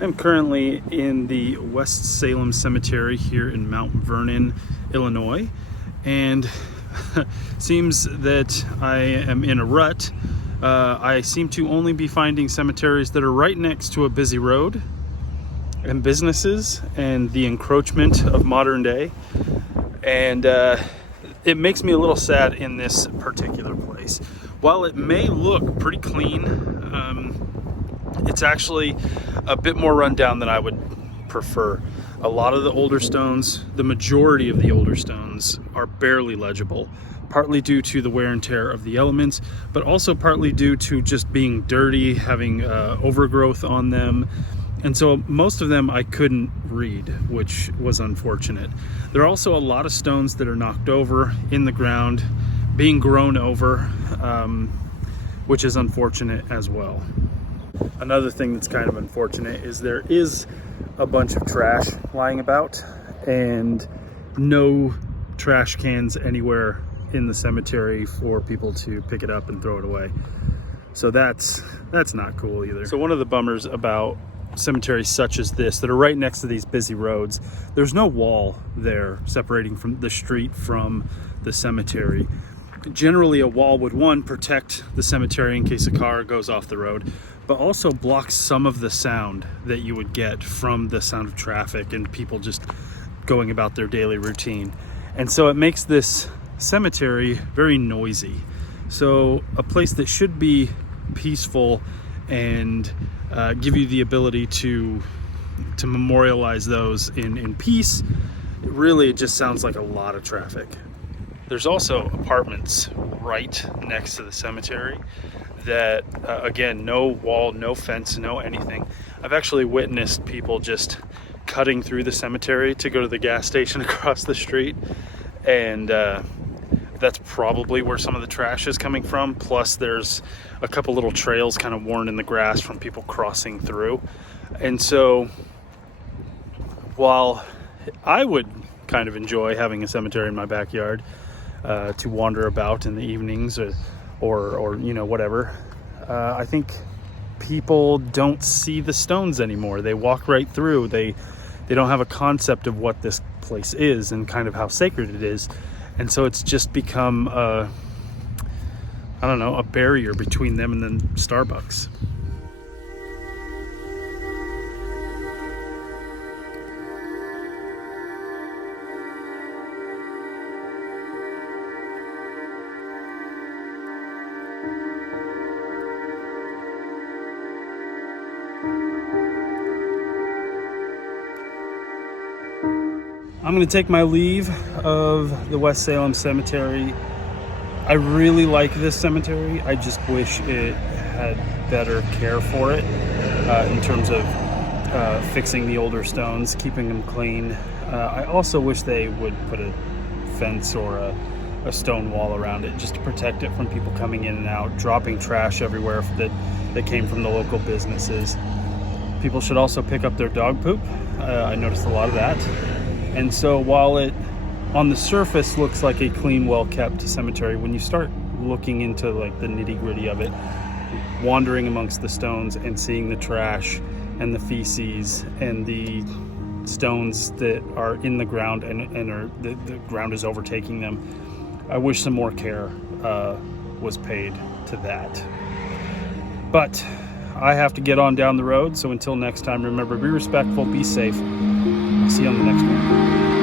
I'm currently in the West Salem Cemetery here in Mount Vernon, Illinois, and seems that I am in a rut. I seem to only be finding cemeteries that are right next to a busy road and businesses and the encroachment of modern day, and it makes me a little sad in this particular place. While it may look pretty clean, it's actually a bit more rundown than I would prefer. A lot of the older stones, the majority of the older stones, are barely legible, partly due to the wear and tear of the elements, but also partly due to just being dirty, having overgrowth on them. And so most of them I couldn't read, which was unfortunate. There are also a lot of stones that are knocked over in the ground, being grown over, which is unfortunate as well. Another thing that's kind of unfortunate is there is a bunch of trash lying about and no trash cans anywhere in the cemetery for people to pick it up and throw it away. So that's not cool either. So one of the bummers about cemeteries such as this that are right next to these busy roads, there's no wall there separating from the street from the cemetery. Generally a wall would, one, protect the cemetery in case a car goes off the road, but also block some of the sound that you would get from the sound of traffic and people just going about their daily routine. And so it makes this cemetery very noisy. So a place that should be peaceful and give you the ability to memorialize those in peace, really it just sounds like a lot of traffic. There's also apartments right next to the cemetery that, again, no wall, no fence, no anything. I've actually witnessed people just cutting through the cemetery to go to the gas station across the street, and that's probably where some of the trash is coming from. Plus there's a couple little trails kind of worn in the grass from people crossing through. And so while I would kind of enjoy having a cemetery in my backyard to wander about in the evenings or you know, whatever, I think people don't see the stones anymore. They walk right through. They don't have a concept of what this place is and kind of how sacred it is. And so it's just become a barrier between them and then Starbucks. I'm going to take my leave of the West Salem Cemetery. I really like this cemetery. I just wish it had better care for it in terms of fixing the older stones, keeping them clean. I also wish they would put a fence or a stone wall around it just to protect it from people coming in and out, dropping trash everywhere that came from the local businesses. People should also pick up their dog poop. I noticed a lot of that. And so while it on the surface looks like a clean, well-kept cemetery, when you start looking into like the nitty-gritty of it, wandering amongst the stones and seeing the trash and the feces and the stones that are in the ground and the ground is overtaking them, I wish some more care was paid to that. But I have to get on down the road, so until next time, remember, be respectful, be safe. I'll see you on the next one.